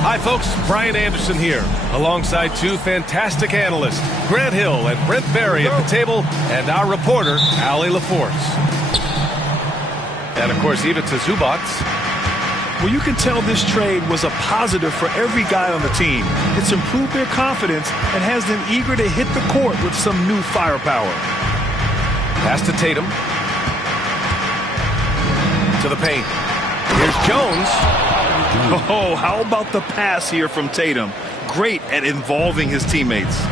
Hi folks, Brian Anderson here, alongside two fantastic analysts, Grant Hill and Brent Barry at the table, and our reporter, Allie LaForce. And of course, Ivica Zubac. Well, you can tell this trade was a positive for every guy on the team. It's improved their confidence and has them eager to hit the court with some new firepower. Pass to Tatum. To the paint. Here's Jones. Oh, how about the pass here from Tatum? Great at involving his teammates.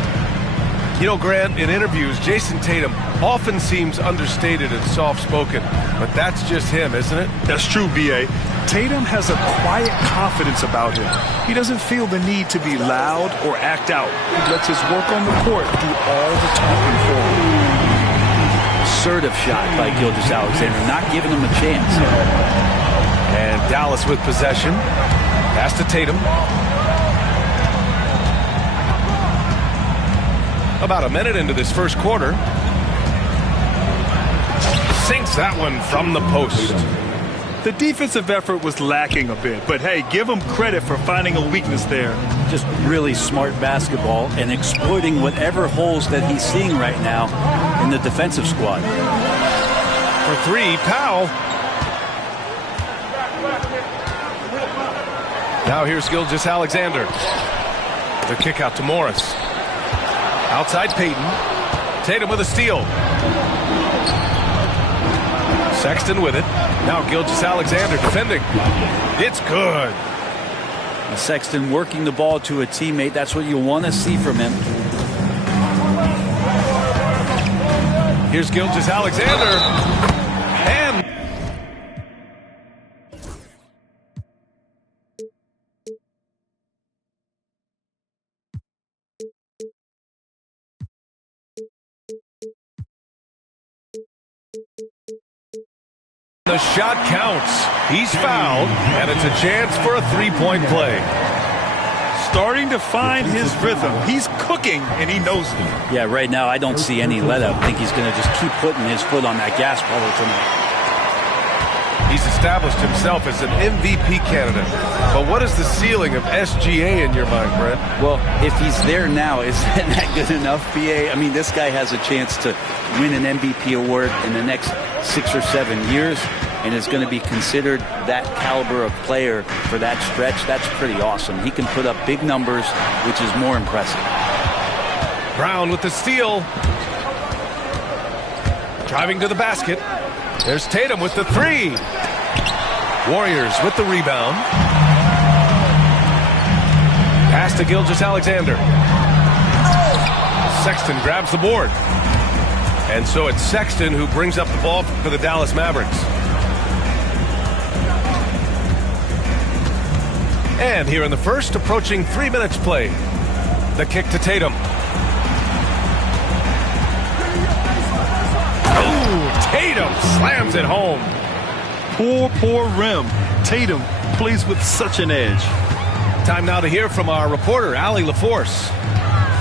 You know, Grant, in interviews, Jason Tatum often seems understated and soft-spoken, but that's just him, isn't it? That's true, B.A. Tatum has a quiet confidence about him. He doesn't feel the need to be loud or act out. He lets his work on the court do all the talking for him. Assertive shot by Gilgeous-Alexander, not giving him a chance. And Dallas with possession. Pass to Tatum. About a minute into this first quarter. Sinks that one from the post. The defensive effort was lacking a bit, but hey, give him credit for finding a weakness there. Just really smart basketball and exploiting whatever holes that he's seeing right now in the defensive squad. For three, Powell. Now here's Gilgeous-Alexander. The kick out to Morris. Outside Payton. Tatum with a steal. Sexton with it. Now Gilgeous-Alexander defending. It's good. Sexton working the ball to a teammate. That's what you want to see from him. Here's Gilgeous-Alexander. And the shot counts. He's fouled, and it's a chance for a three-point play. Starting to find his rhythm. He's cooking, and he knows it. Yeah, right now I don't see any let up. I think he's going to just keep putting his foot on that gas pedal tonight. He's established himself as an MVP candidate. But what is the ceiling of SGA in your mind, Brent? Well, if he's there now, is that good enough, BA? I mean, this guy has a chance to win an MVP award in the next 6 or 7 years, and is going to be considered that caliber of player for that stretch. That's pretty awesome. He can put up big numbers, which is more impressive. Brown with the steal. Driving to the basket. There's Tatum with the three. Warriors with the rebound. Pass to Gilgeous-Alexander. Sexton grabs the board. And so it's Sexton who brings up the ball for the Dallas Mavericks. And here in the first, approaching 3 minutes played. The kick to Tatum. Oh, Tatum slams it home. Poor rim. Tatum plays with such an edge. Time now to hear from our reporter, Allie LaForce.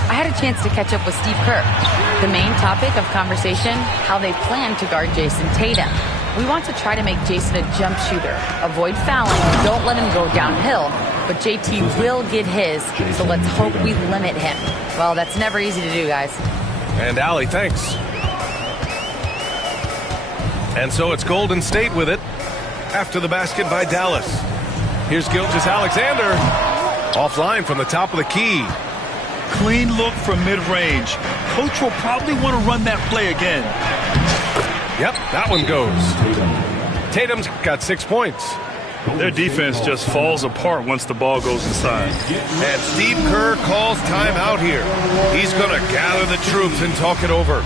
I had a chance to catch up with Steve Kerr. The main topic of conversation, how they plan to guard Jason Tatum. We want to try to make Jason a jump shooter. Avoid fouling, don't let him go downhill. But JT will get his, so let's hope we limit him. Well, that's never easy to do, guys. And Allie, thanks. And so it's Golden State with it after the basket by Dallas. Here's Gilgeous-Alexander. Offline from the top of the key. Clean look from mid-range. Coach will probably want to run that play again. Yep, that one goes. Tatum's got 6 points. Their defense just falls apart once the ball goes inside. And Steve Kerr calls timeout here. He's going to gather the troops and talk it over.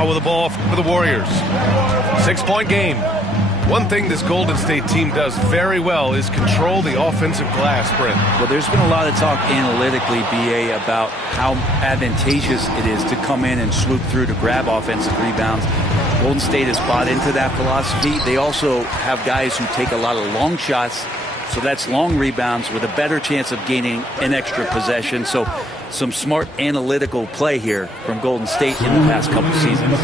With the ball for the Warriors. 6-point game. One thing this Golden State team does very well is control the offensive glass, Brent. Well, there's been a lot of talk analytically, BA, about how advantageous it is to come in and swoop through to grab offensive rebounds. Golden State has bought into that philosophy. They also have guys who take a lot of long shots, so that's long rebounds with a better chance of gaining an extra possession. So some smart analytical play here from Golden State in the past couple seasons.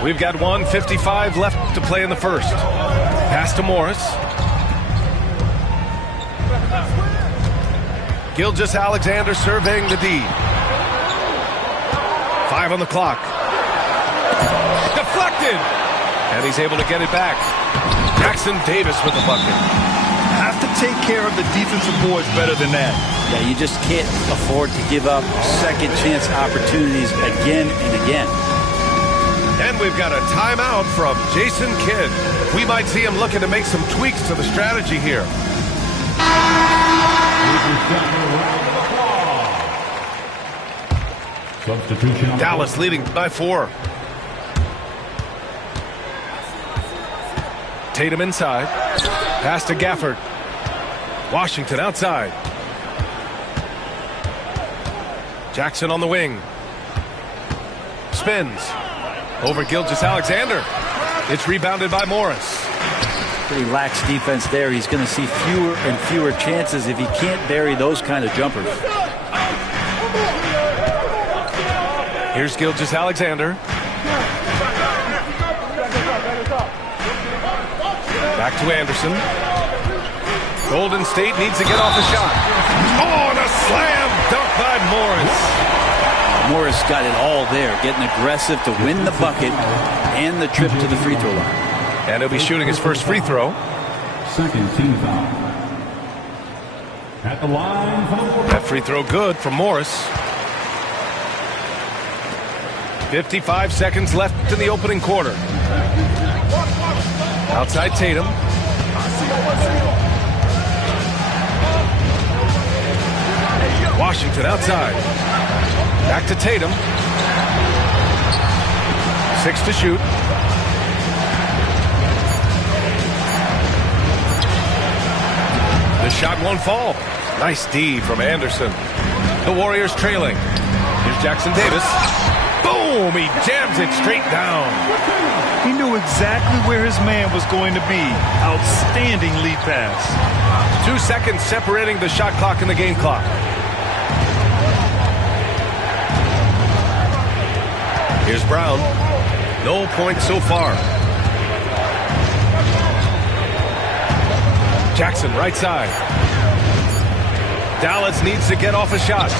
We've got 1:55 left to play in the first. Pass to Morris. Gilgeous-Alexander surveying the D. 5 on the clock. Deflected! And he's able to get it back. Jackson Davis with the bucket. Have to take care of the defensive boards better than that. Yeah, you just can't afford to give up second chance opportunities again and again. And we've got a timeout from Jason Kidd. We might see him looking to make some tweaks to the strategy here. Dallas leading by 4. Tatum inside. Pass to Gafford. Washington outside. Jackson on the wing. Spins. Over Gilgeous-Alexander. It's rebounded by Morris. Pretty lax defense there. He's going to see fewer and fewer chances if he can't bury those kind of jumpers. Here's Gilgeous-Alexander. Back to Anderson. Golden State needs to get off a shot. Oh, and a slam dunk by Morris. Morris got it all there, getting aggressive to win the bucket and the trip to the free throw line. And he'll be shooting his first free throw. Second team foul. At the line for the Warriors. That free throw good from Morris. 55 seconds left in the opening quarter. Outside Tatum. Washington outside. Back to Tatum. 6 to shoot. The shot won't fall. Nice D from Anderson. The Warriors trailing. Here's Jackson Davis. Boom! He jams it straight down. He knew exactly where his man was going to be. Outstanding lead pass. 2 seconds separating the shot clock and the game clock. Here's Brown. No points so far. Jackson right side. Dallas needs to get off a shot.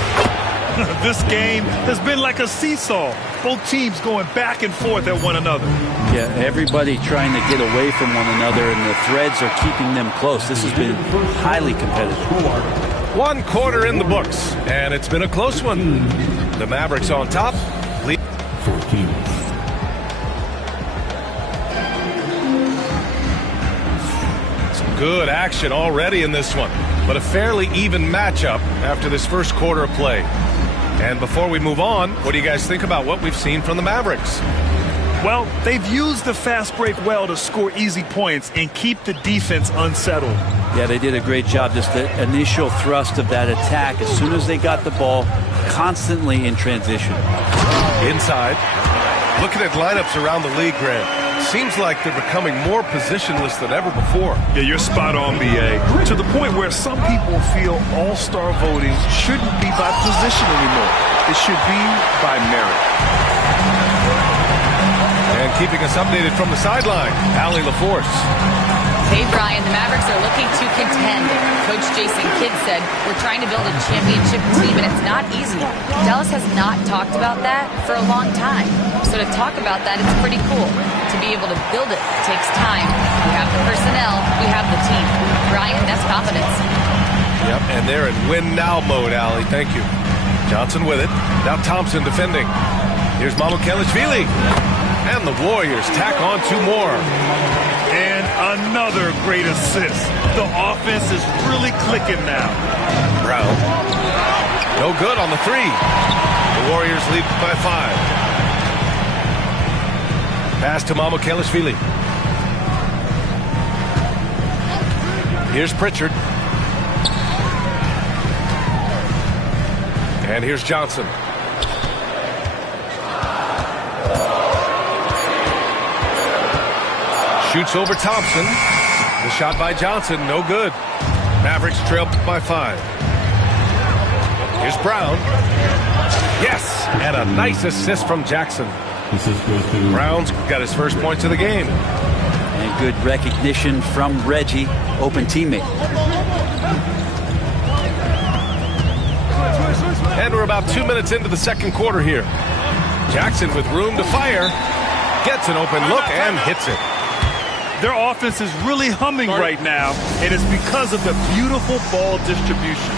This game has been like a seesaw. Both teams going back and forth at one another. Yeah, everybody trying to get away from one another, and the threads are keeping them close. This has been highly competitive. 1 quarter in the books, and it's been a close one. The Mavericks on top. 14. Some good action already in this one, but a fairly even matchup after this first quarter of play. And before we move on, what do you guys think about what we've seen from the Mavericks? Well, they've used the fast break well to score easy points and keep the defense unsettled. Yeah, they did a great job. Just the initial thrust of that attack, as soon as they got the ball, constantly in transition. Inside. Looking at lineups around the league, Grant, seems like they're becoming more positionless than ever before. Yeah, you're spot on, B.A. To the point where some people feel all-star voting shouldn't be by position anymore. It should be by merit. And keeping us updated from the sideline, Allie LaForce. Hey, Brian, the Mavericks are looking to contend. Coach Jason Kidd said, we're trying to build a championship team, and it's not easy. Dallas has not talked about that for a long time. So to talk about that, it's pretty cool. To be able to build it takes time. We have the personnel, we have the team. Brian, that's confidence. Yep, and they're in win-now mode, Allie. Thank you. Johnson with it. Now Thompson defending. Here's Mamukelashvili. And the Warriors tack on 2 more. And another great assist. The offense is really clicking now. Brown. No good on the 3. The Warriors lead by 5. Pass to Mamukelashvili. Here's Pritchard. And here's Johnson. Shoots over Thompson. The shot by Johnson, no good. Mavericks trail by 5. Here's Brown. Yes, and a nice assist from Jackson. Assist goes to Brown's got his first points of the game. And good recognition from Reggie, open teammate. And we're about 2 minutes into the second quarter here. Jackson with room to fire. Gets an open look and hits it. Their offense is really humming right now, and it's because of the beautiful ball distribution.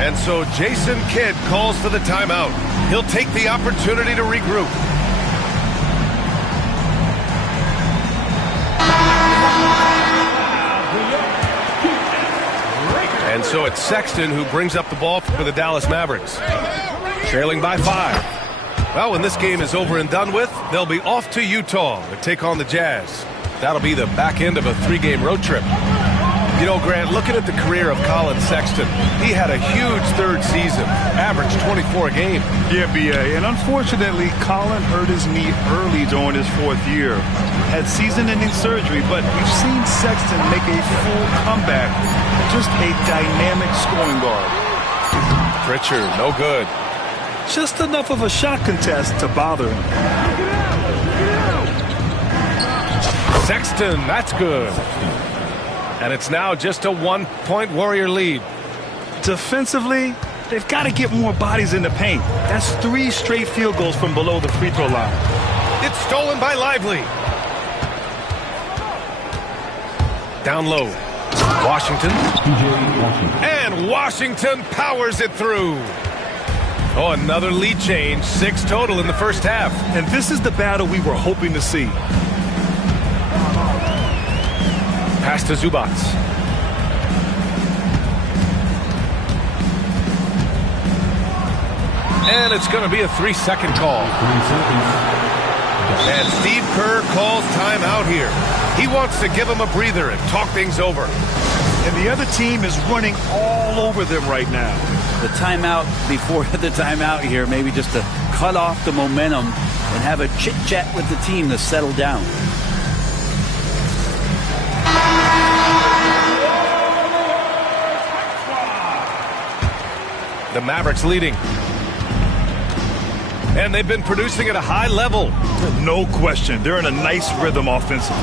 And so Jason Kidd calls for the timeout. He'll take the opportunity to regroup. And so it's Sexton who brings up the ball for the Dallas Mavericks. Trailing by 5. Well, when this game is over and done with, they'll be off to Utah to take on the Jazz. That'll be the back end of a 3-game road trip. You know, Grant, looking at the career of Colin Sexton, he had a huge 3rd season, averaged 24 a game. Yeah, B.A., and unfortunately, Colin hurt his knee early during his 4th year. Had season-ending surgery, but we've seen Sexton make a full comeback. Just a dynamic scoring guard. Pritchard, no good. Just enough of a shot contest to bother him. Sexton, that's good. And it's now just a 1-point Warrior lead. Defensively, they've got to get more bodies in the paint. That's 3 straight field goals from below the free throw line. It's stolen by Lively. Down low. Washington. And Washington powers it through. Oh, another lead change. 6 total in the first half. And this is the battle we were hoping to see. Pass to Zubac. And it's going to be a 3-second call. 3 seconds. And Steve Kerr calls timeout here. He wants to give him a breather and talk things over. And the other team is running all over them right now. The timeout before the timeout here, maybe just to cut off the momentum and have a chit-chat with the team to settle down. The Mavericks leading. And they've been producing at a high level. No question. They're in a nice rhythm offensively.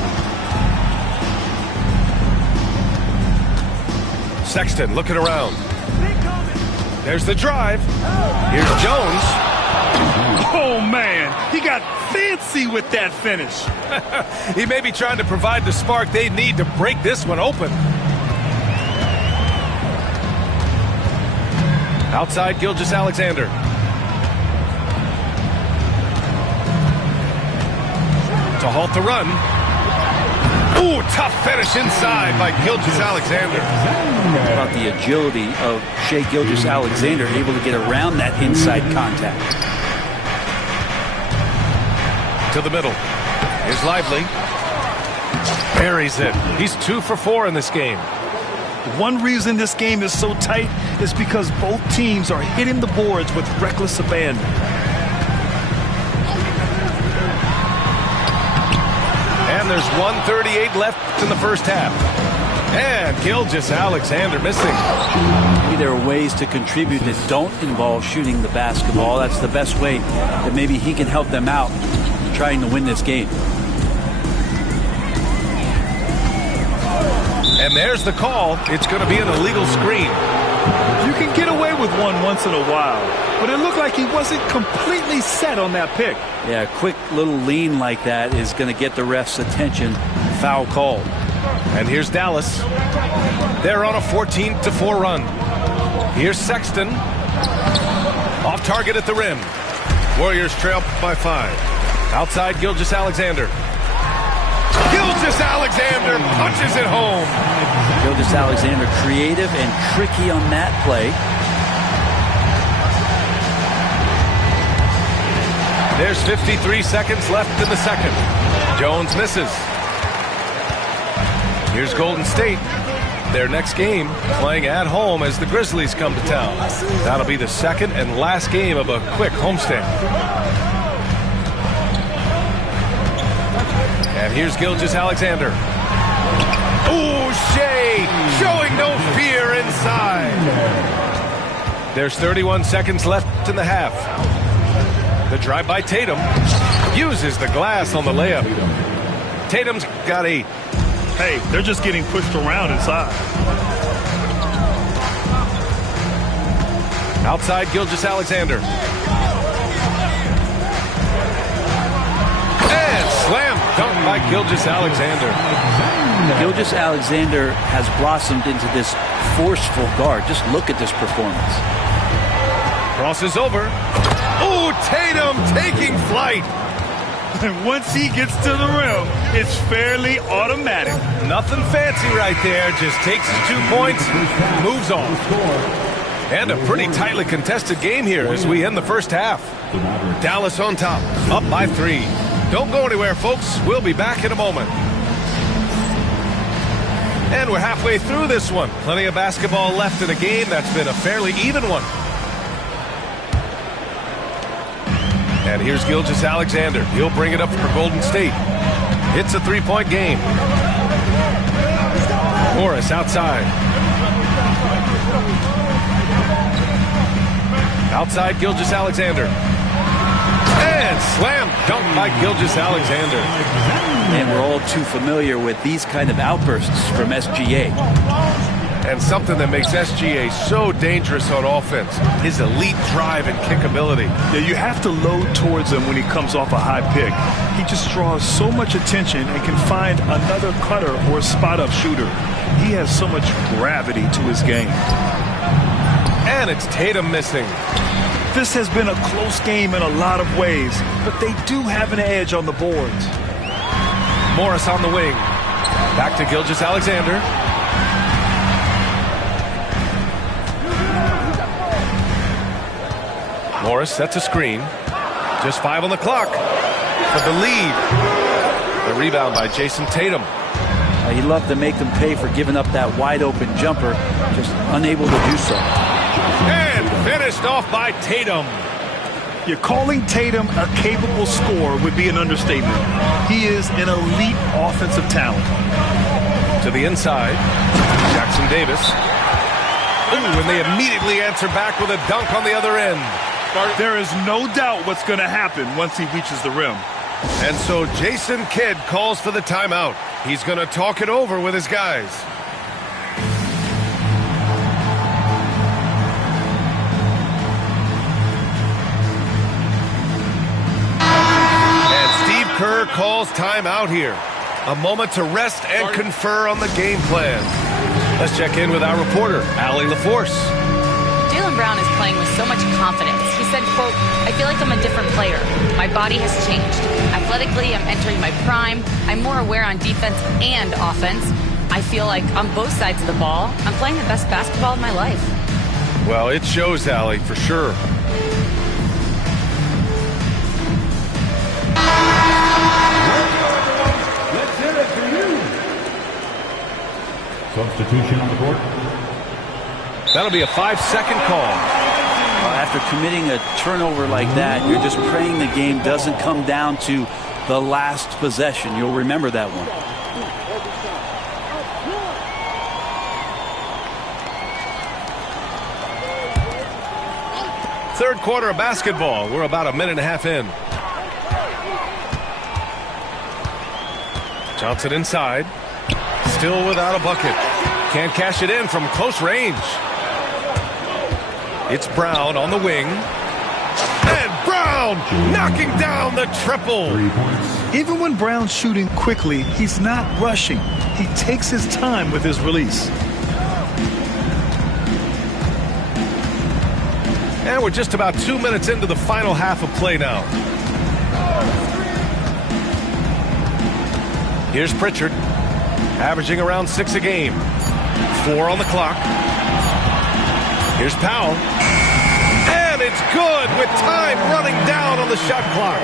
Sexton looking around. There's the drive. Here's Jones. Oh, man. He got fancy with that finish. He may be trying to provide the spark they need to break this one open. Outside, Gilgeous-Alexander. To halt the run. Ooh, tough finish inside by Gilgeous-Alexander. How about the agility of Shai Gilgeous-Alexander, able to get around that inside contact. To the middle. Here's Lively. Buries it. He's 2 for 4 in this game. One reason this game is so tight is because both teams are hitting the boards with reckless abandon. And there's 1:38 left in the first half. And Gilgeous-Alexander missing. Maybe there are ways to contribute that don't involve shooting the basketball. That's the best way that maybe he can help them out trying to win this game. And there's the call. It's going to be an illegal screen. You can get away with one once in a while, but it looked like he wasn't completely set on that pick. Yeah, a quick little lean like that is going to get the ref's attention. Foul called. And here's Dallas. They're on a 14-4 run. Here's Sexton. Off target at the rim. Warriors trail by 5. Outside Gilgeous-Alexander. Gilgeous-Alexander punches it home. Gilgeous-Alexander creative and tricky on that play. There's 53 seconds left in the second. Jones misses. Here's Golden State. Their next game playing at home as the Grizzlies come to town. That'll be the second and last game of a quick homestand. And here's Gilgeous-Alexander. Ooh, Shea showing no fear inside. There's 31 seconds left in the half. The drive by Tatum uses the glass on the layup. Tatum's got 8. Hey, they're just getting pushed around inside. Outside Gilgeous-Alexander. And slam dunk by Gilgeous-Alexander. Gilgeous-Alexander has blossomed into this forceful guard. Just look at this performance. Crosses over. Ooh, Tatum taking flight. And once he gets to the rim, it's fairly automatic. Nothing fancy right there. Just takes his 2 points, moves on. And a pretty tightly contested game here as we end the first half. Dallas on top, up by 3. Don't go anywhere, folks. We'll be back in a moment. And we're halfway through this one. Plenty of basketball left in a game that's been a fairly even one. And here's Gilgeous-Alexander. He'll bring it up for Golden State. It's a 3-point game. Morris outside. Outside Gilgeous-Alexander. And slam dunk by Gilgeous-Alexander. And we're all too familiar with these kind of outbursts from SGA. And something that makes SGA so dangerous on offense, his elite drive and kick ability. Yeah, you have to load towards him when he comes off a high pick. He just draws so much attention and can find another cutter or spot-up shooter. He has so much gravity to his game. And it's Tatum missing. This has been a close game in a lot of ways, but they do have an edge on the boards. Morris on the wing. Back to Gilgeous-Alexander. Morris sets a screen. Just 5 on the clock for the lead. The rebound by Jason Tatum. He'd love to make them pay for giving up that wide-open jumper, just unable to do so. And finished off by Tatum. You're calling Tatum a capable scorer would be an understatement. He is an elite offensive talent. To the inside, Jackson Davis. Ooh, and they immediately answer back with a dunk on the other end. There is no doubt what's going to happen once he reaches the rim. And so Jason Kidd calls for the timeout. He's going to talk it over with his guys. And Steve Kerr calls timeout here. A moment to rest and confer on the game plan. Let's check in with our reporter, Allie LaForce. Jaylen Brown is playing with so much confidence. He said, quote, "I feel like I'm a different player. My body has changed. Athletically, I'm entering my prime. I'm more aware on defense and offense. I feel like on both sides of the ball, I'm playing the best basketball of my life." Well, it shows, Allie, for sure. Substitution on the court. That'll be a 5-second call. After committing a turnover like that, you're just praying the game doesn't come down to the last possession. You'll remember that one. Third quarter of basketball. We're about a minute and a half in. Johnson inside. Still without a bucket. Can't cash it in from close range. It's Brown on the wing. And Brown knocking down the triple. 3 points. Even when Brown's shooting quickly, he's not rushing. He takes his time with his release. And we're just about 2 minutes into the final half of play now. Here's Pritchard, averaging around 6 a game. 4 on the clock. Here's Powell. And it's good with time running down on the shot clock.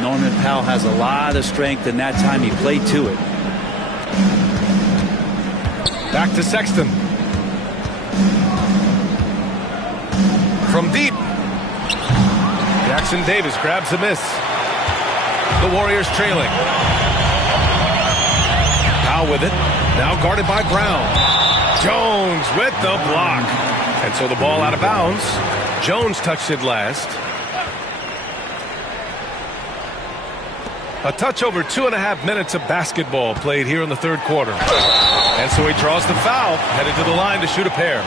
Norman Powell has a lot of strength, and that time he played to it. Back to Sexton. From deep. Jackson Davis grabs a miss. The Warriors trailing. Powell with it. Now guarded by Brown. Jones with the block. And so the ball out of bounds. Jones touched it last. A touch over 2.5 minutes of basketball played here in the third quarter. And so he draws the foul, headed to the line to shoot a pair.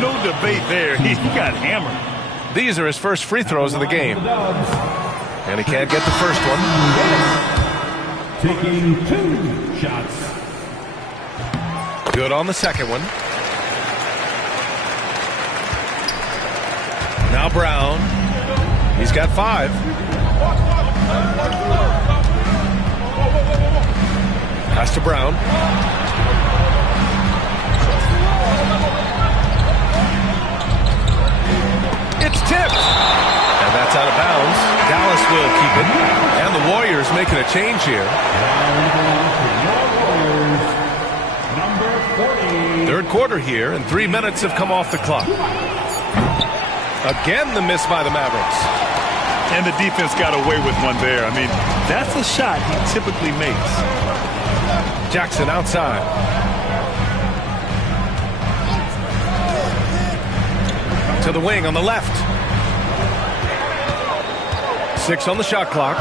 No debate there. He got hammered. These are his first free throws of the game. And he can't get the first one. Taking 2 shots. Good on the second one. Now Brown. He's got 5. Pass to Brown. It's tipped. And that's out of bounds. Dallas will keep it. And the Warriors making a change here. Third quarter here, and 3 minutes have come off the clock. Again, the miss by the Mavericks. And the defense got away with one there. I mean, that's a shot he typically makes. Jackson outside. To the wing on the left. 6 on the shot clock.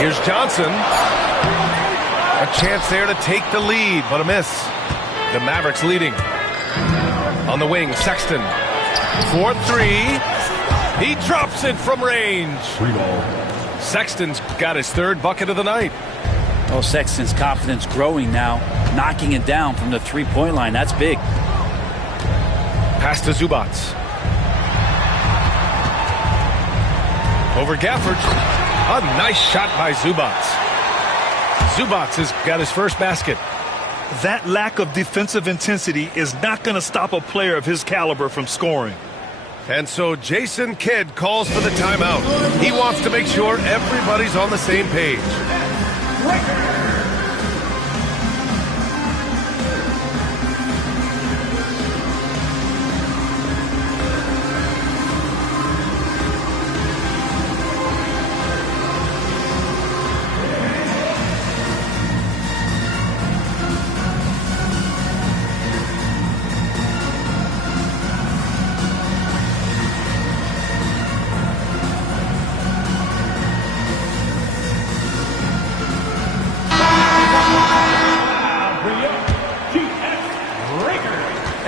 Here's Johnson. A chance there to take the lead, but a miss. The Mavericks leading. On the wing, Sexton. 4-3. He drops it from range. 3 ball. Sexton's got his third bucket of the night. Oh, Sexton's confidence growing now, knocking it down from the three-point line. That's big. Pass to Zubac. Over Gafford. A nice shot by Zubac. Zubac has got his first basket. That lack of defensive intensity is not going to stop a player of his caliber from scoring. And so Jason Kidd calls for the timeout. He wants to make sure everybody's on the same page.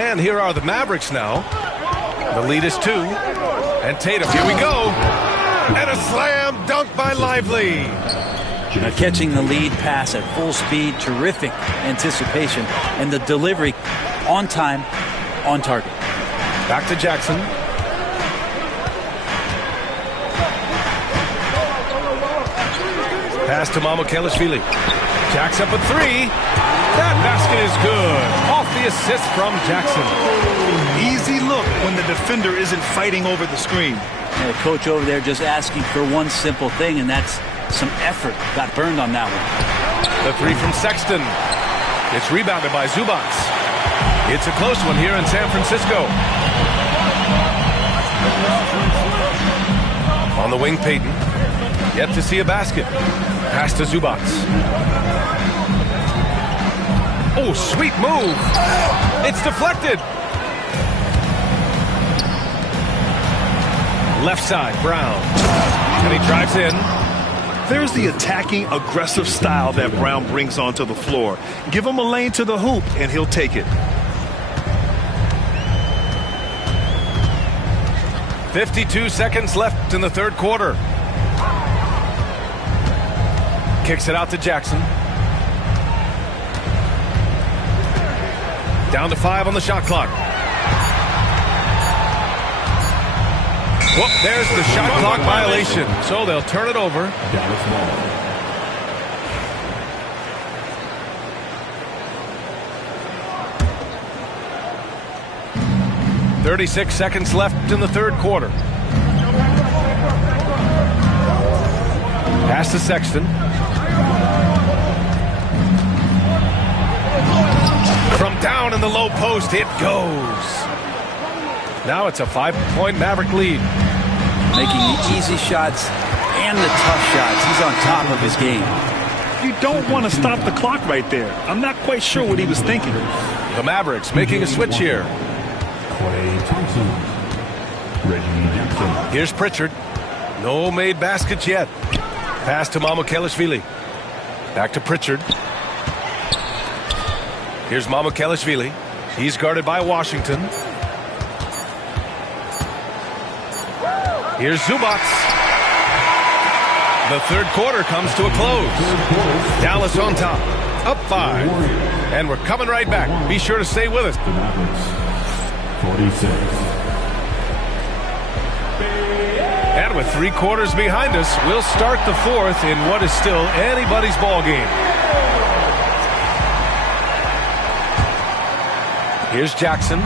And here are the Mavericks now. The lead is 2. And Tatum, here we go. And a slam dunk by Lively. Now catching the lead pass at full speed, terrific anticipation, and the delivery on time, on target. Back to Jackson. Pass to Mamukelashvili. Jacks up a 3. That basket is good. Off the assist from Jackson. Easy look when the defender isn't fighting over the screen. And the coach over there just asking for one simple thing, and that's some effort. Got burned on that one. The three from Sexton. It's rebounded by Zubats. It's a close one here in San Francisco. On the wing, Payton. Yet to see a basket. Pass to Zubats. Oh, sweet move. It's deflected. Left side, Brown. And he drives in. There's the attacking, aggressive style that Brown brings onto the floor. Give him a lane to the hoop, and he'll take it. 52 seconds left in the third quarter. Kicks it out to Jackson. Down to 5 on the shot clock. Whoop, there's the shot clock violation. So they'll turn it over. Dallas ball. 36 seconds left in the third quarter. Pass to Sexton. From down in the low post, it goes. Now it's a 5-point Maverick lead. Making the easy shots and the tough shots. He's on top of his game. You don't want to stop the clock right there. I'm not quite sure what he was thinking. The Mavericks making a switch here. Klay Thompson. Reggie Jackson. Here's Pritchard. No made baskets yet. Pass to Mamukelashvili. Back to Pritchard. Here's Mamukelashvili. He's guarded by Washington. Here's Zubats. The third quarter comes to a close. Dallas on top. Up 5. And we're coming right back. Be sure to stay with us. The Mavericks. 46. And with 3 quarters behind us, we'll start the fourth in what is still anybody's ball game. Here's Jackson.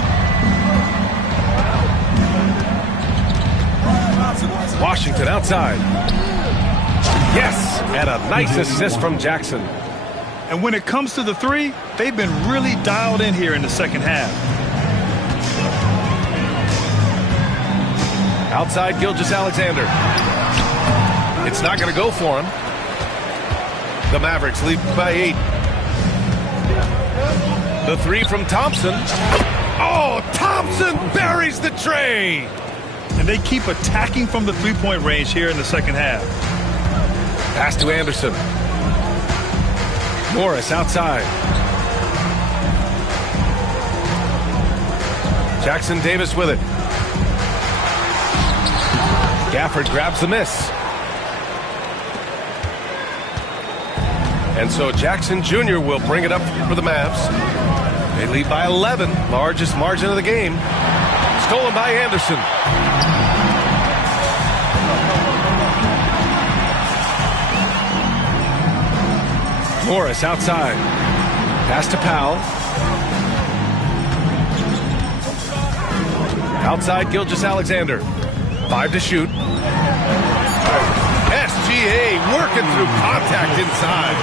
Washington outside. Yes, and a nice assist from Jackson. And when it comes to the three, they've been really dialed in here in the second half. Outside Gilgeous-Alexander. It's not going to go for him. The Mavericks lead by 8. The three from Thompson. Oh, Thompson buries the tray. And they keep attacking from the three-point range here in the second half. Pass to Anderson. Morris outside. Jackson Davis with it. Gafford grabs the miss. And so Jackson Jr. will bring it up for the Mavs. They lead by 11, largest margin of the game. Stolen by Anderson. Morris outside. Pass to Powell. Outside Gilgeous-Alexander. 5 to shoot. SGA working through contact inside.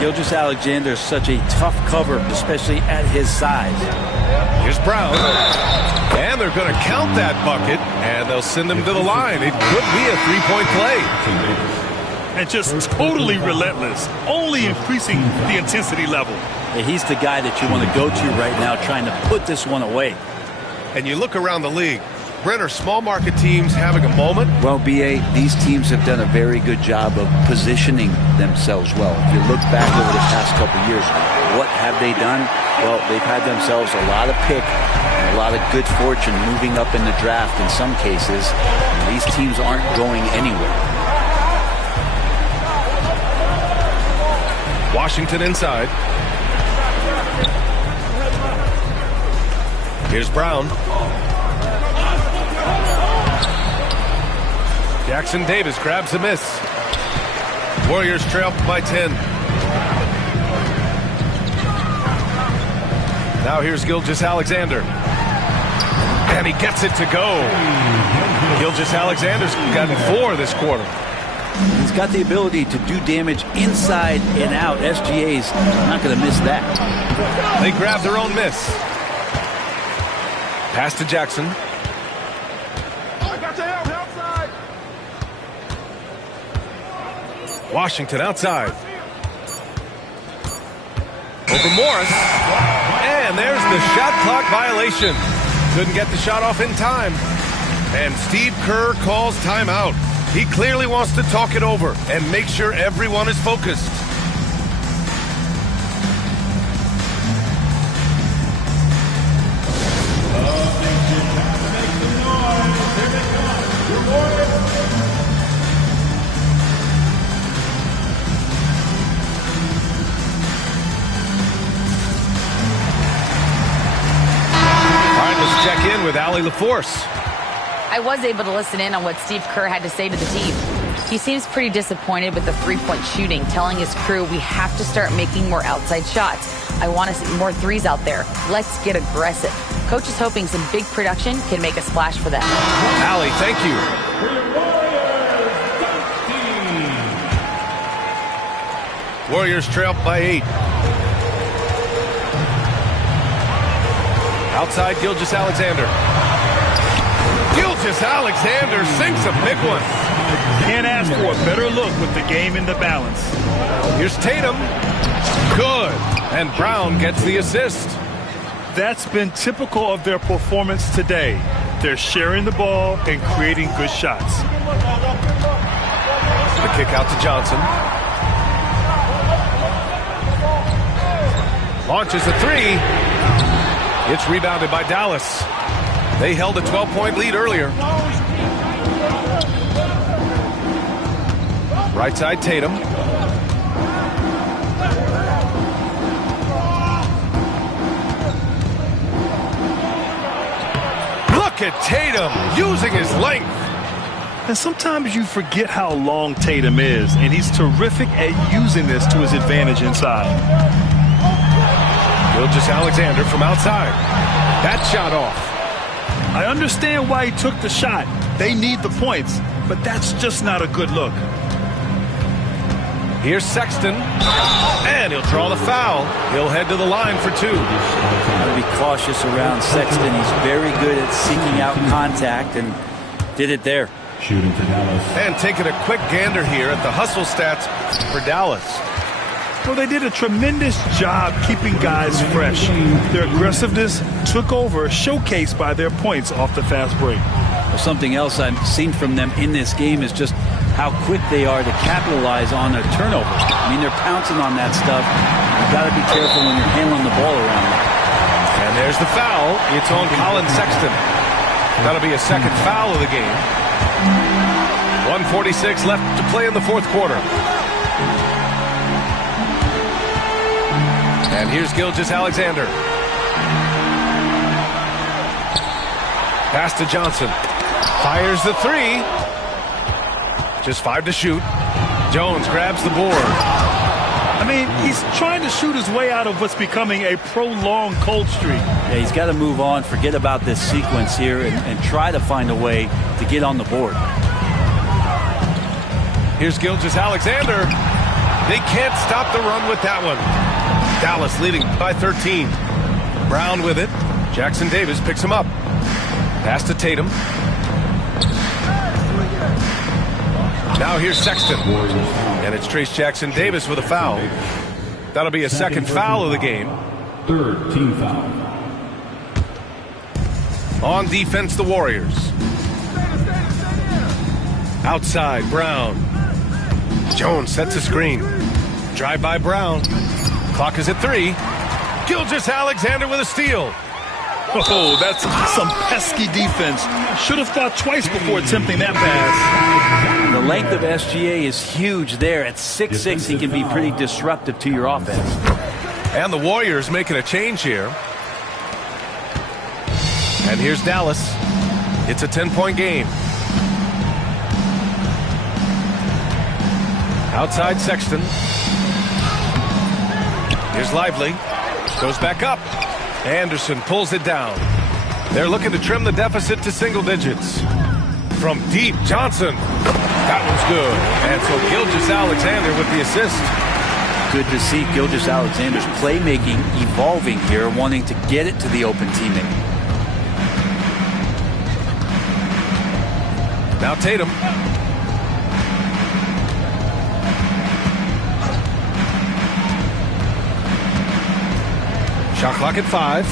Gilgeous-Alexander is such a tough cover, especially at his size. Here's Brown. And they're going to count that bucket, and they'll send him to the line. It could be a three-point play. And just totally relentless, only increasing the intensity level. Yeah, he's the guy that you want to go to right now, trying to put this one away. And you look around the league, Brent, are small market teams having a moment? Well, B.A., these teams have done a very good job of positioning themselves well. If you look back over the past couple of years, what have they done? Well, they've had themselves a lot of pick and a lot of good fortune moving up in the draft in some cases. And these teams aren't going anywhere. Washington inside. Here's Brown. Jackson Davis grabs a miss. Warriors trail by 10. Now here's Gilgeous-Alexander. And he gets it to go. Gilgeous-Alexander's gotten 4 this quarter. He's got the ability to do damage inside and out. SGA's not going to miss that. They grab their own miss. Pass to Jackson. Washington outside. Over Morris. And there's the shot clock violation. Couldn't get the shot off in time. And Steve Kerr calls timeout. He clearly wants to talk it over and make sure everyone is focused. Check in with Allie LaForce. I was able to listen in on what Steve Kerr had to say to the team. He seems pretty disappointed with the three-point shooting, telling his crew we have to start making more outside shots. I want to see more threes out there. Let's get aggressive. Coach is hoping some big production can make a splash for them. Allie, thank you. Warriors trail by 8. Outside, Gilgeous-Alexander. Gilgeous-Alexander sinks a big one. Can't ask for a better look with the game in the balance. Here's Tatum. Good. And Brown gets the assist. That's been typical of their performance today. They're sharing the ball and creating good shots. The kick out to Johnson. Launches a three. It's rebounded by Dallas. They held a 12-point lead earlier. Right side, Tatum. Look at Tatum using his length. And sometimes you forget how long Tatum is, and he's terrific at using this to his advantage inside. Gilgeous-Alexander from outside. That shot off. I understand why he took the shot. They need the points, but that's just not a good look. Here's Sexton, and he'll draw the foul. He'll head to the line for 2. Gotta be cautious around Sexton. He's very good at seeking out contact and did it there. Shooting for Dallas. And taking a quick gander here at the hustle stats for Dallas. Well, they did a tremendous job keeping guys fresh. Their aggressiveness took over, showcased by their points off the fast break. Well, something else I've seen from them in this game is just how quick they are to capitalize on a turnover. I mean, they're pouncing on that stuff. You've got to be careful when you're handling the ball around them. And there's the foul. It's on Colin Sexton. That'll be a second foul of the game. 1:46 left to play in the fourth quarter. And here's Gilgeous-Alexander. Pass to Johnson. Fires the three. Just 5 to shoot. Jones grabs the board. I mean, he's trying to shoot his way out of what's becoming a prolonged cold streak. Yeah, he's got to move on, forget about this sequence here, and try to find a way to get on the board. Here's Gilgeous-Alexander. They can't stop the run with that one. Dallas leading by 13. Brown with it. Jackson Davis picks him up. Pass to Tatum. Now here's Sexton. And it's Trace Jackson Davis with a foul. That'll be a second foul of the game. Third team foul. On defense, the Warriors. Outside, Brown. Jones sets a screen. Drive by Brown. Clock is at 3. Gilgeous-Alexander with a steal. Oh, that's some pesky defense. Should have thought twice before attempting that pass. The length of SGA is huge there. At 6'6", he can be pretty disruptive to your offense. And the Warriors making a change here. And here's Dallas. It's a 10-point game. Outside Sexton. Here's Lively. Goes back up. Anderson pulls it down. They're looking to trim the deficit to single digits. From deep, Johnson. That one's good. And so Gilgeous-Alexander with the assist. Good to see Gilgeous-Alexander's playmaking evolving here, wanting to get it to the open teammate. Now Tatum. Shot clock at 5.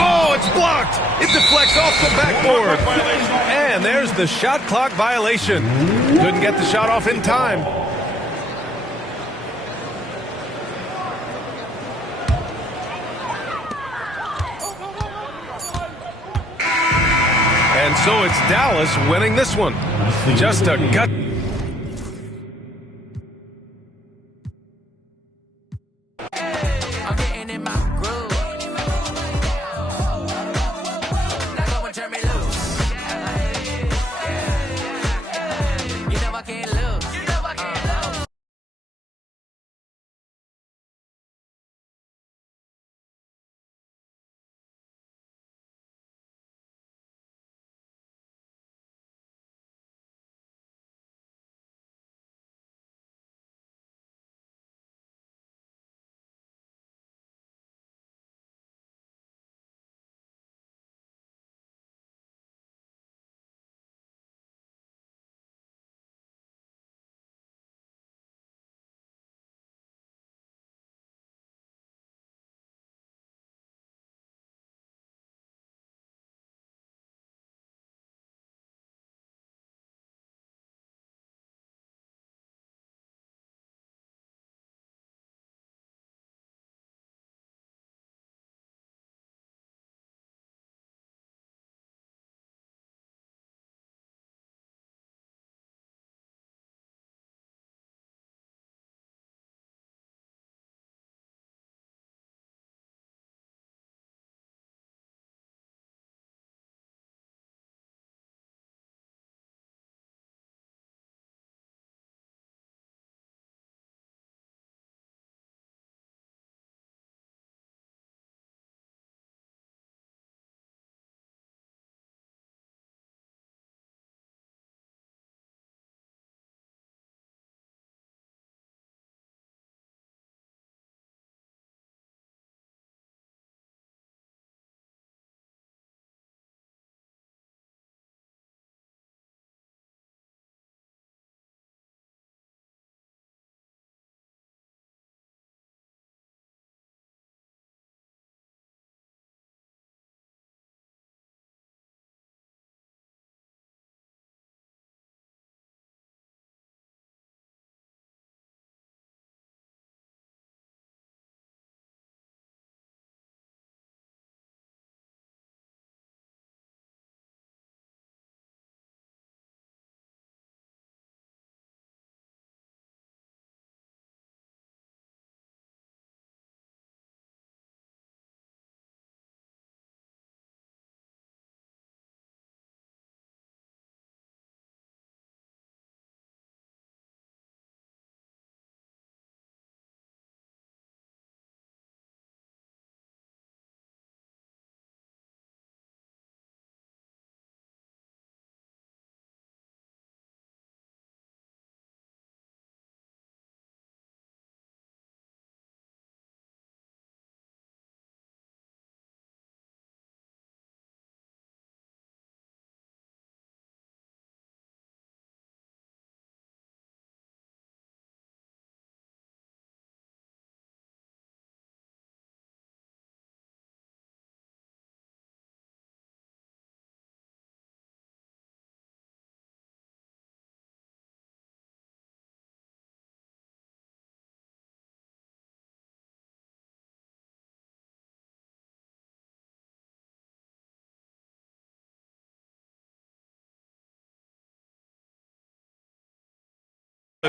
Oh, it's blocked. It deflects off the backboard. And there's the shot clock violation. Couldn't get the shot off in time. And so it's Dallas winning this one. Just a gut.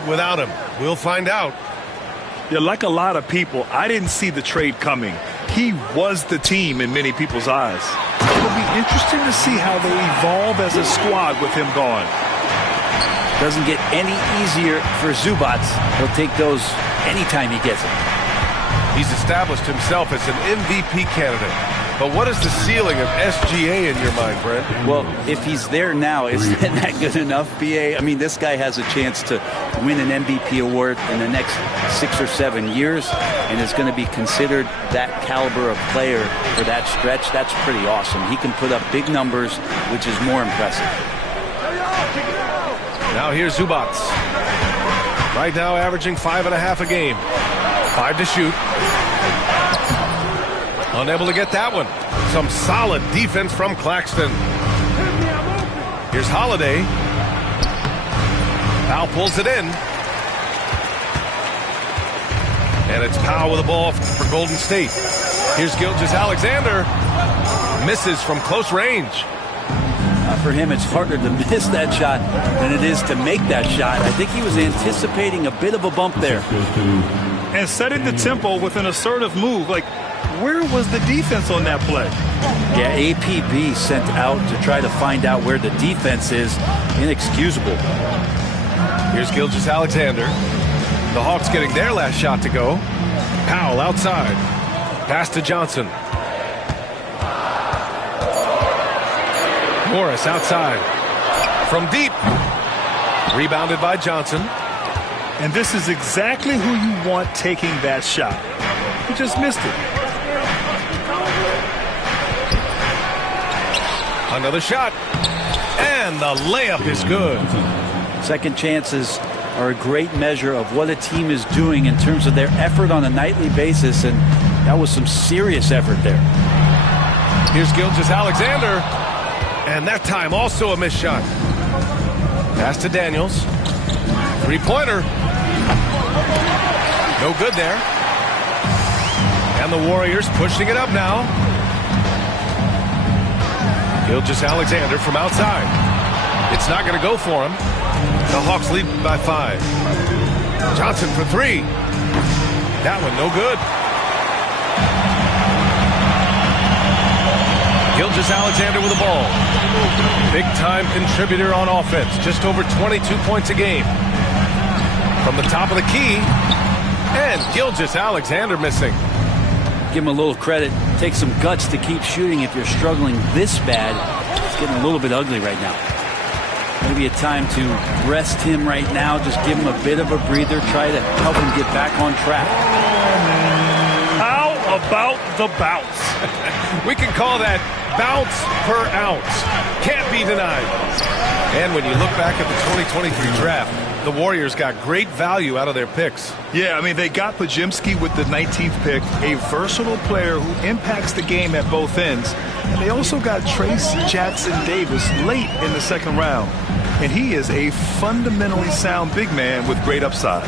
Without him, we'll find out. Yeah, like a lot of people, I didn't see the trade coming. He was the team in many people's eyes. It'll be interesting to see how they evolve as a squad with him gone. Doesn't get any easier for Zubac. He'll take those anytime he gets them. He's established himself as an MVP candidate. But what is the ceiling of SGA in your mind, Brent? Well, if he's there now, isn't that good enough, BA? I mean, this guy has a chance to win an MVP award in the next 6 or 7 years and is going to be considered that caliber of player for that stretch. That's pretty awesome. He can put up big numbers, which is more impressive. Now here's Zubac. Right now averaging 5.5 a game. 5 to shoot. Unable to get that one. Some solid defense from Claxton. Here's Holiday. Powell pulls it in. And it's Powell with the ball for Golden State. Here's Gilgeous-Alexander. Misses from close range. For him, it's harder to miss that shot than it is to make that shot. I think he was anticipating a bit of a bump there. And setting the tempo with an assertive move. Like, where was the defense on that play? Yeah, APB sent out to try to find out where the defense is. Inexcusable. Here's Gilgeous-Alexander. The Hawks getting their last shot to go. Powell outside. Pass to Johnson. Morris outside. From deep. Rebounded by Johnson. And this is exactly who you want taking that shot. He just missed it. Another shot. And the layup is good. Second chances are a great measure of what a team is doing in terms of their effort on a nightly basis, and that was some serious effort there. Here's Gilgeous-Alexander. And that time also a missed shot. Pass to Daniels. Three-pointer. No good there. And the Warriors pushing it up now. Gilgeous-Alexander from outside. It's not going to go for him. The Hawks lead by 5. Johnson for 3. That one no good. Gilgeous-Alexander with the ball. Big-time contributor on offense. Just over 22 points a game. From the top of the key. And Gilgeous-Alexander missing. Give him a little credit. Take some guts to keep shooting if you're struggling this bad. It's getting a little bit ugly right now. Maybe a time to rest him right now. Just give him a bit of a breather. Try to help him get back on track. How about the bounce? We can call that bounce per ounce. Can't be denied. And when you look back at the 2023 draft, the Warriors got great value out of their picks. Yeah, I mean, they got Podziemski with the 19th pick, a versatile player who impacts the game at both ends. And they also got Trace Jackson-Davis late in the second round. And he is a fundamentally sound big man with great upside.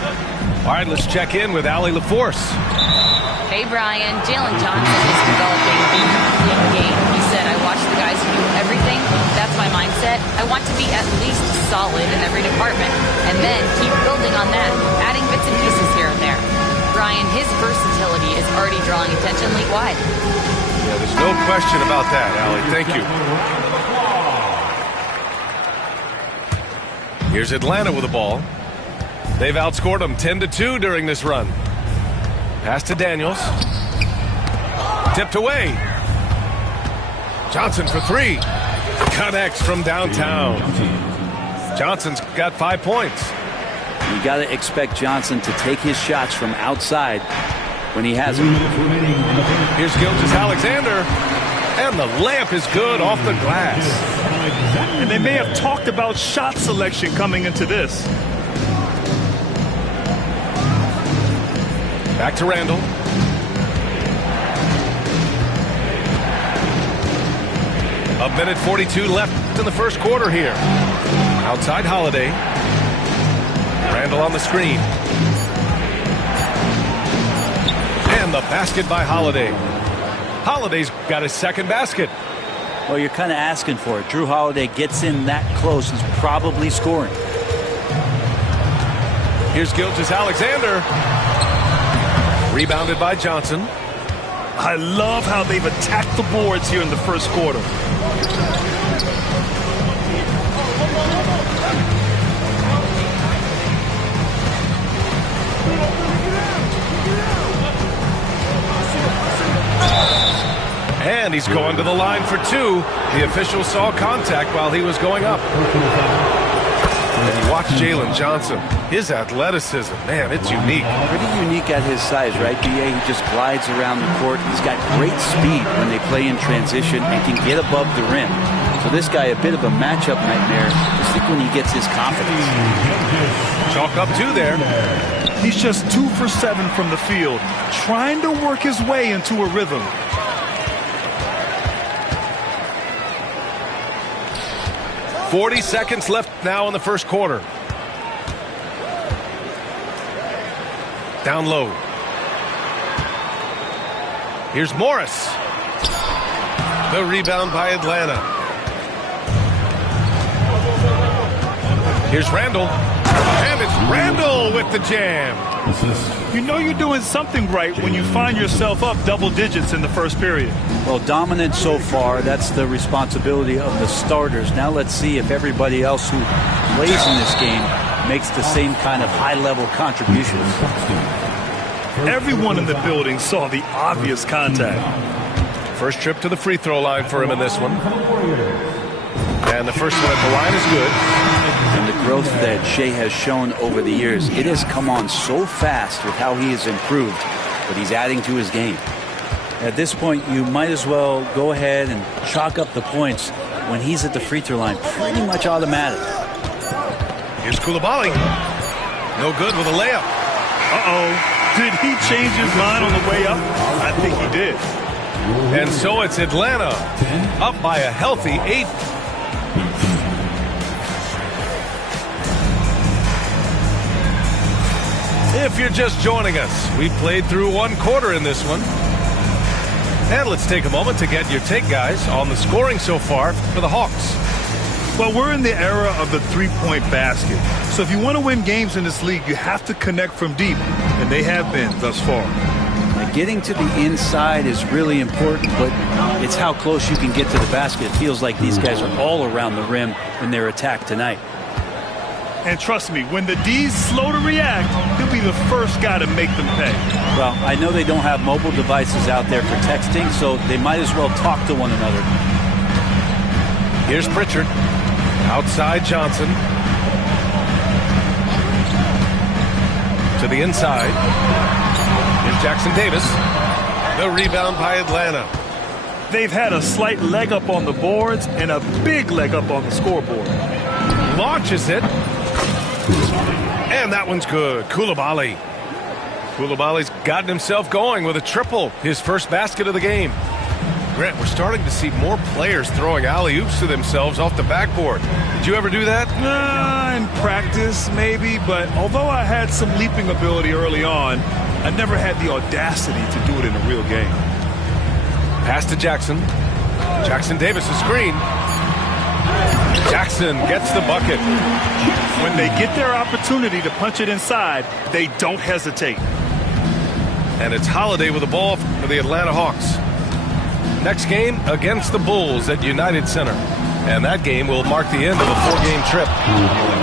All right, let's check in with Allie LaForce. Hey, Brian. Jalen Johnson is developing a complete game. He said, I watch the guys who do everything. That's my mindset. I want to be at least solid in every department and then keep building on that, adding bits and pieces here and there. Brian, his versatility is already drawing attention league-wide. Yeah, there's no question about that, Allie. Thank you. Here's Atlanta with the ball. They've outscored them 10-2 during this run. Pass to Daniels. Tipped away. Johnson for 3. Connects from downtown. Johnson's got 5 points. You got to expect Johnson to take his shots from outside when he has them. Here's Gilgeous-Alexander. And the layup is good off the glass. And they may have talked about shot selection coming into this. Back to Randall. A minute 42 left in the first quarter here. Outside Holiday. Randall on the screen. And the basket by Holiday. Holiday's got his second basket. Well, you're kind of asking for it. Drew Holiday gets in that close. He's probably scoring. Here's Gilgeous-Alexander. Rebounded by Johnson. I love how they've attacked the boards here in the first quarter. And And he's going to the line for two. The official saw contact while he was going up. And you watch Jalen Johnson. His athleticism, man, it's unique. Pretty unique at his size, right, B.A.? He just glides around the court. He's got great speed when they play in transition and can get above the rim. So this guy, a bit of a matchup nightmare, just think when he gets his confidence. Chalk up two there. He's just 2 for 7 from the field, trying to work his way into a rhythm. .40 seconds left now in the first quarter. Down low. Here's Morris. The rebound by Atlanta. Here's Randall. And it's Randall with the jam. You know you're doing something right when you find yourself up double digits in the first period. Well, dominant so far. That's the responsibility of the starters. Now let's see if everybody else who plays in this game makes the same kind of high-level contributions. Everyone in the building saw the obvious contact. First trip to the free throw line for him in this one. And the first one at the line is good. And the growth that Shea has shown over the years, it has come on so fast with how he has improved, but he's adding to his game. At this point, you might as well go ahead and chalk up the points when he's at the free throw line. Pretty much automatic. Here's Coulibaly. No good with a layup. Uh-oh. Did he change his mind on the way up? I think he did. And so it's Atlanta up by a healthy 8. If you're just joining us, we played through one quarter in this one. And let's take a moment to get your take, guys, on the scoring so far for the Hawks. Well, we're in the era of the three-point basket. So if you want to win games in this league, you have to connect from deep, and they have been thus far. Now, getting to the inside is really important, but it's how close you can get to the basket. It feels like these guys are all around the rim in their attack tonight. And trust me, when the D's slow to react, he'll be the first guy to make them pay. Well, I know they don't have mobile devices out there for texting, so they might as well talk to one another. Here's Pritchard. Outside Johnson. To the inside. Here's Jackson Davis. The rebound by Atlanta. They've had a slight leg up on the boards and a big leg up on the scoreboard. Launches it. And that one's good. Coulibaly. Coulibaly's gotten himself going with a triple. His first basket of the game. Grant, we're starting to see more players throwing alley-oops to themselves off the backboard. Did you ever do that? In practice, maybe. But although I had some leaping ability early on, I never had the audacity to do it in a real game. Pass to Jackson. Jackson Davis, a screen. Jackson gets the bucket. When they get their opportunity to punch it inside, they don't hesitate. And it's Holiday with the ball for the Atlanta Hawks. Next game against the Bulls at United Center. And that game will mark the end of a 4-game trip.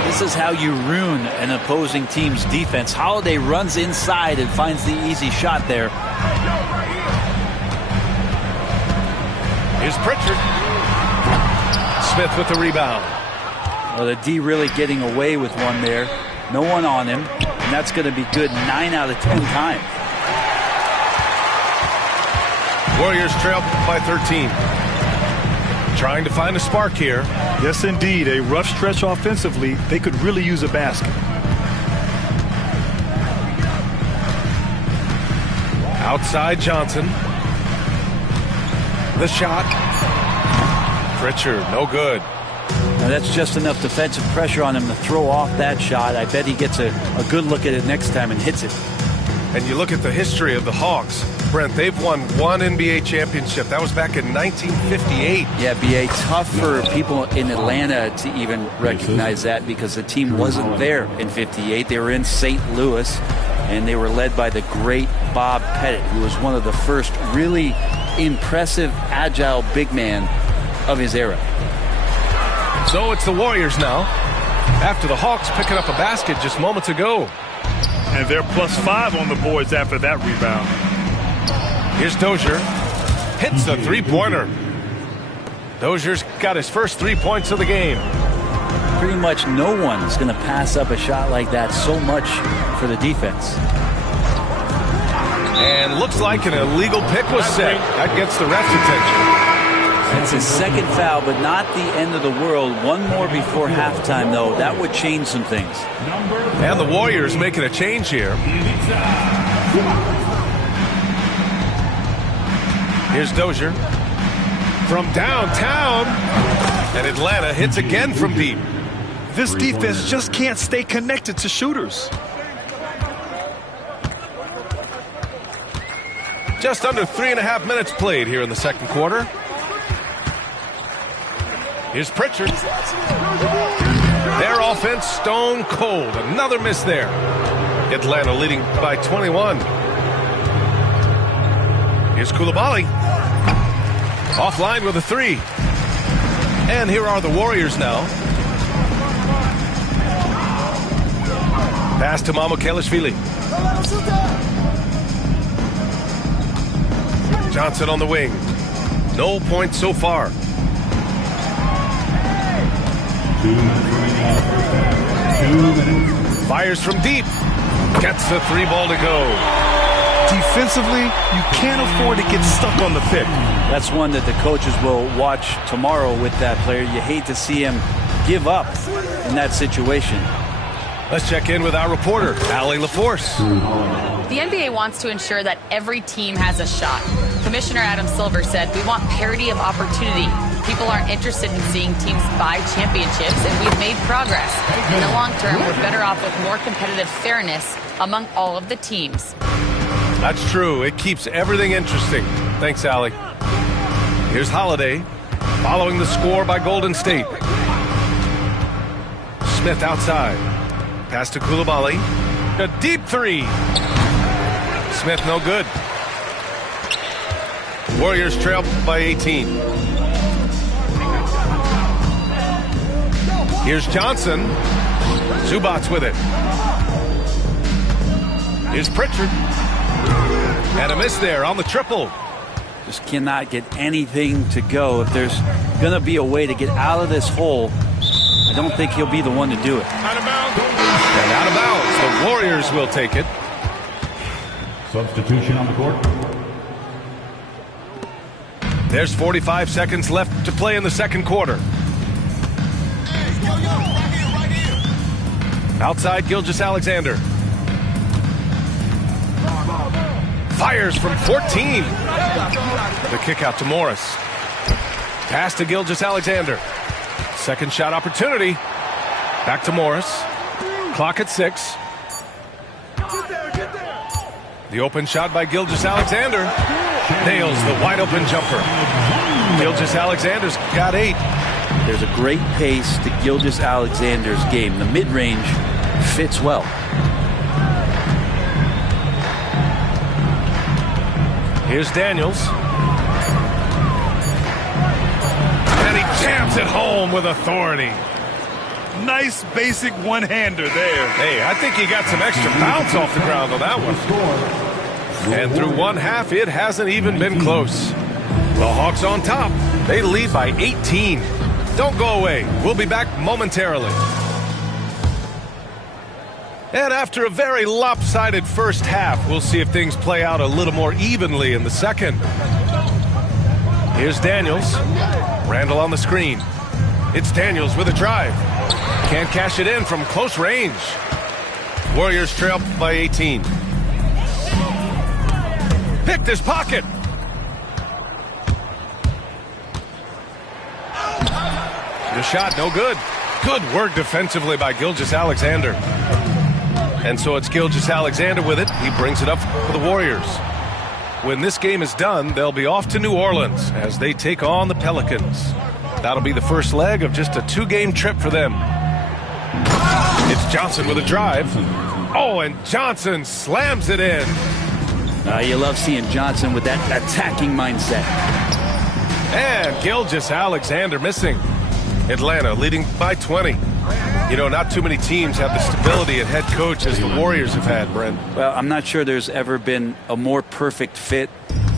This is how you ruin an opposing team's defense. Holiday runs inside and finds the easy shot there. Here's Pritchard. Smith with the rebound. Well, the D really getting away with one there. No one on him. And that's going to be good 9 out of 10 times. Warriors trail by 13. Trying to find a spark here. Yes, indeed. A rough stretch offensively. They could really use a basket. Outside Johnson. The shot. Pritchard, no good. Now that's just enough defensive pressure on him to throw off that shot. I bet he gets a good look at it next time and hits it. And you look at the history of the Hawks. Brent, they've won one NBA championship. That was back in 1958. Yeah, B.A., tough for people in Atlanta to even recognize that because the team wasn't there in 58. They were in St. Louis, and they were led by the great Bob Pettit, who was one of the first really impressive, agile big man of his era. So it's the Warriors now, after the Hawks picking up a basket just moments ago. And they're +5 on the boards after that rebound. Here's Dozier. hits the three-pointer. Dozier's got his first 3 points of the game. Pretty much no one's going to pass up a shot like that so much for the defense. And looks like an illegal pick was set. That gets the ref's attention. That's his second foul, but not the end of the world. One more before halftime, though. That would change some things. And the Warriors making a change here. Here's Dozier from downtown. And Atlanta hits again from deep. This defense just can't stay connected to shooters. Just under 3.5 minutes played here in the second quarter. Here's Pritchard. Their offense stone cold. Another miss there. Atlanta leading by 21. Here's Coulibaly. Offline with a three. And here are the Warriors now. Pass to Mamukelashvili. Johnson on the wing. No points so far. 2 minutes remaining in the first half. 2 minutes. Fires from deep. Gets the three ball to go. Defensively, you can't afford to get stuck on the pick. That's one that the coaches will watch tomorrow with that player. You hate to see him give up in that situation. Let's check in with our reporter, Allie LaForce. The NBA wants to ensure that every team has a shot. Commissioner Adam Silver said, "We want parity of opportunity. People aren't interested in seeing teams buy championships, and we've made progress. In the long term, we're better off with more competitive fairness among all of the teams." That's true. It keeps everything interesting. Thanks, Allie. Here's Holiday following the score by Golden State. Smith outside. Pass to Coulibaly. A deep three. Smith no good. Warriors trail by 18. Here's Johnson. Zubats with it. Here's Pritchard. And a miss there on the triple. Just cannot get anything to go. If there's going to be a way to get out of this hole, I don't think he'll be the one to do it. Out of bounds. And out of bounds. The Warriors will take it. Substitution on the court. There's 45 seconds left to play in the second quarter. Outside, Gilgeous-Alexander. Fires from 14. The kick out to Morris. Pass to Gilgeous-Alexander. Second shot opportunity. Back to Morris. Clock at 6. The open shot by Gilgeous-Alexander. Nails the wide open jumper. Gilgeous-Alexander's got 8. There's a great pace to Gilgeous-Alexander's game. The mid-range fits well. Here's Daniels. And he jams it home with authority. Nice basic one-hander there. Hey, I think he got some extra bounce off the ground on that one. And through one half, it hasn't even been close. The Hawks on top. They lead by 18. Don't go away. We'll be back momentarily. And after a very lopsided first half, we'll see if things play out a little more evenly in the second. Here's Daniels. Randall on the screen. It's Daniels with a drive. Can't cash it in from close range. Warriors trail by 18. Picked his pocket. The shot, no good. Good work defensively by Gilgeous-Alexander. And so it's Gilgeous-Alexander with it. He brings it up for the Warriors. When this game is done, they'll be off to New Orleans as they take on the Pelicans. That'll be the first leg of just a 2-game trip for them. It's Johnson with a drive. Oh, and Johnson slams it in. You love seeing Johnson with that attacking mindset. And Gilgeous-Alexander missing. Atlanta leading by 20. You know, not too many teams have the stability at head coach as the Warriors have had, Brent. Well, I'm not sure there's ever been a more perfect fit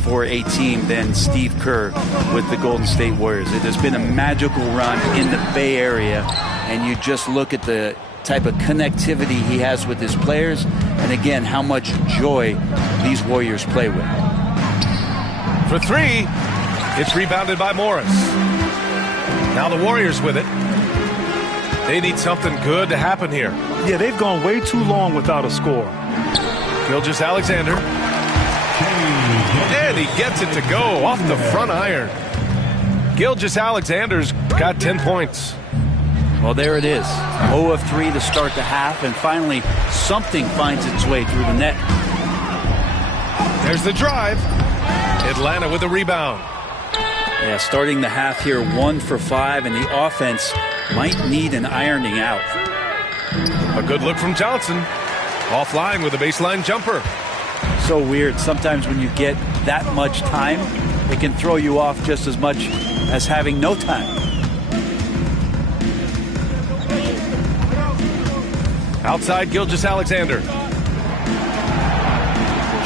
for a team than Steve Kerr with the Golden State Warriors. It has been a magical run in the Bay Area, and you just look at the type of connectivity he has with his players, and again, how much joy these Warriors play with. For three, it's rebounded by Morris. Now the Warriors with it. They need something good to happen here. Yeah, they've gone way too long without a score. Gilgeous-Alexander. And he gets it to go off the front iron. Gilgeous-Alexander's got 10 points. Well, there it is. 0 of 3 to start the half, and finally something finds its way through the net. There's the drive. Atlanta with a rebound. Yeah, starting the half here 1 for 5, and the offense might need an ironing out. A good look from Johnson. Offline with a baseline jumper. So weird. Sometimes when you get that much time, it can throw you off just as much as having no time. Outside Gilgeous-Alexander.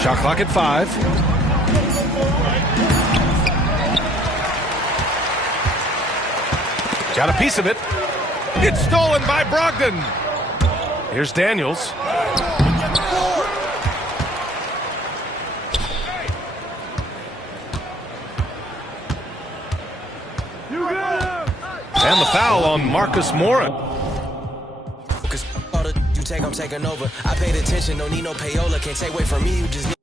Shot clock at 5. Got a piece of it. It's stolen by Brogdon. Here's Daniels. And the foul on Marcus Morris. I'm taking over. I paid attention, don't need no payola. Can't take away from me, you just need